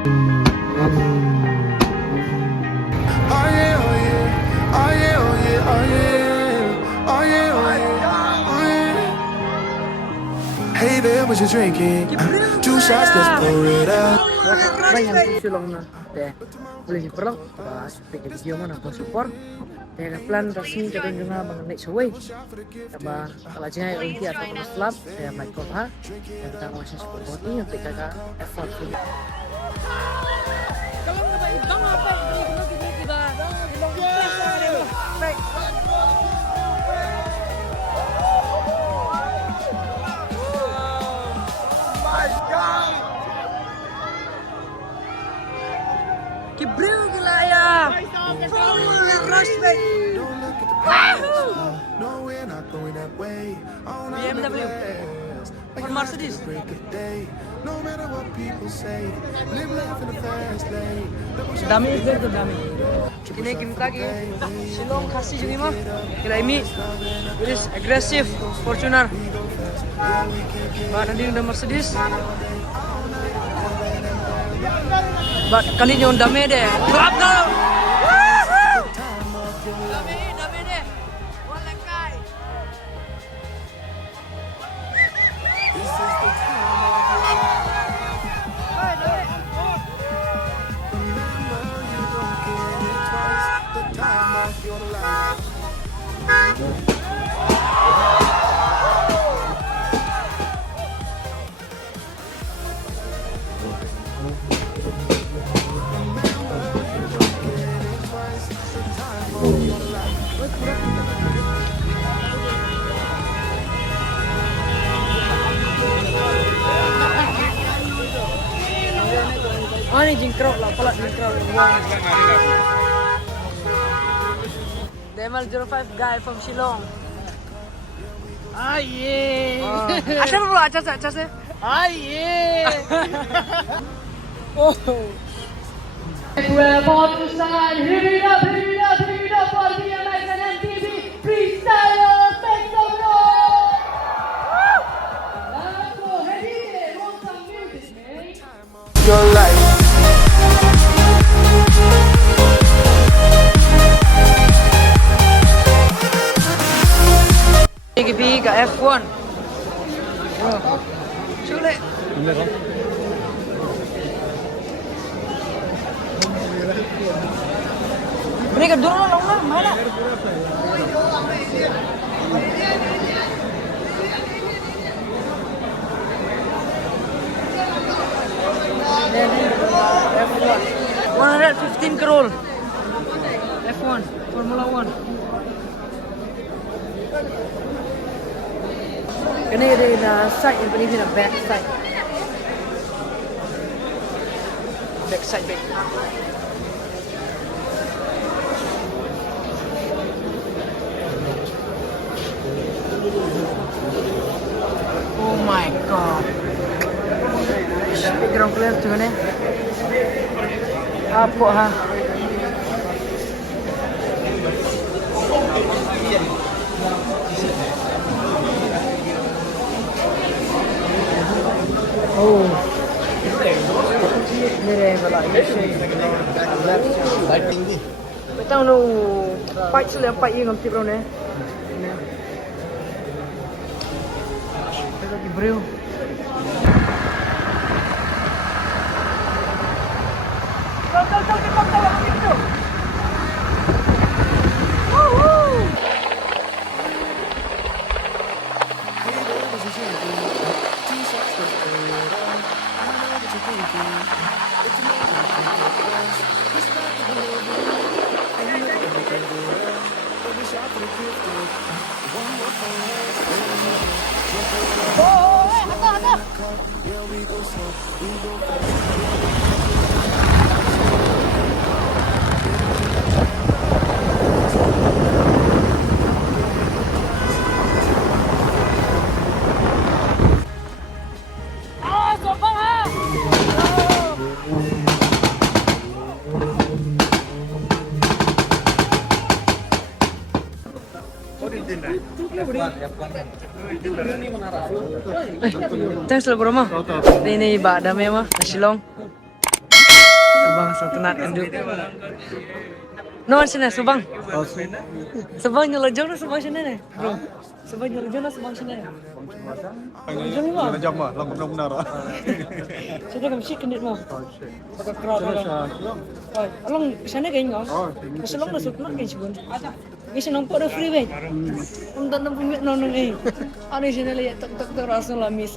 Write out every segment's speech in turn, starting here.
Hey there, what you drinking? 2 shots, let's pour it out. Banyak sulong na teh boleh diperlok aspek video mana pun support teh plan resmi kadang juga mengenai seway tambah kalau jangan ulti atau club saya Michael ha yang kita masih support boti untuk kakak effort kalau nggak baik bang apa tiba-tiba baik Briew gila ya. BMW or Mercedes. Dami itu dami. Ini kita lagi Silong kasih juga mah. Kira ini is aggressive Fortuner. Bahan dia udah Mercedes. But kali ni orang dami deh. Clap dong. Dami deh. One lengkai. Oh ni Jing Crore lah, pelak Jing Crore. DML05 guy from Shillong. Ah yeah. Acas pula acas. Ah yeah. Oh. We're about to start. Hit it up for the American MTV Freestylers. Make some noise. Let's go, ready? Want some music, man? Your life. Pergi ke F1. Sulit. Mereka dorong lah, mana? F1. 115 crore. F1, Formula 1. Kena ada side yang paling kena back side. Back side back. Oh my god. Background clear tu ni. Apa ha? Oh. Mere bala ini. Betul no. Fight sila fight yang ngam tibro ni. Lagi Briew. Thanks lah bro mah. Ini ba dami mah Shillong. Subang satu nak kandu. No sini Subang. Subang nyelojong na Subang sini nih. Bro. Subang nyelojong na Subang sini. Nyelojong mo. Jam lah, lang benar-benar. Saya kami sih kendit mo. Pakai crowd lah. Along sana kayak ngau. Masih long na sukna kayak sibun. Kasi nampak dah free wait. Untuk nampak mit nonong eh. Ano sini lihat tok rasa lah miss.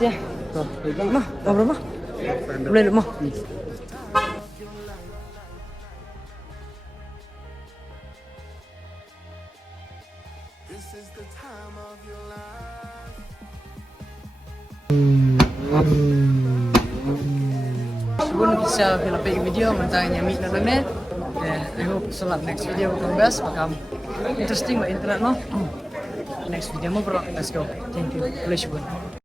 Ya. Mah, ngobrol mah. Boleh mah. Sebelum bisa film video tentang nyami na lang I hope sa next video ko best bakam interesting ba internet no. Next video mo bro, let's go. Thank you. Pleasure.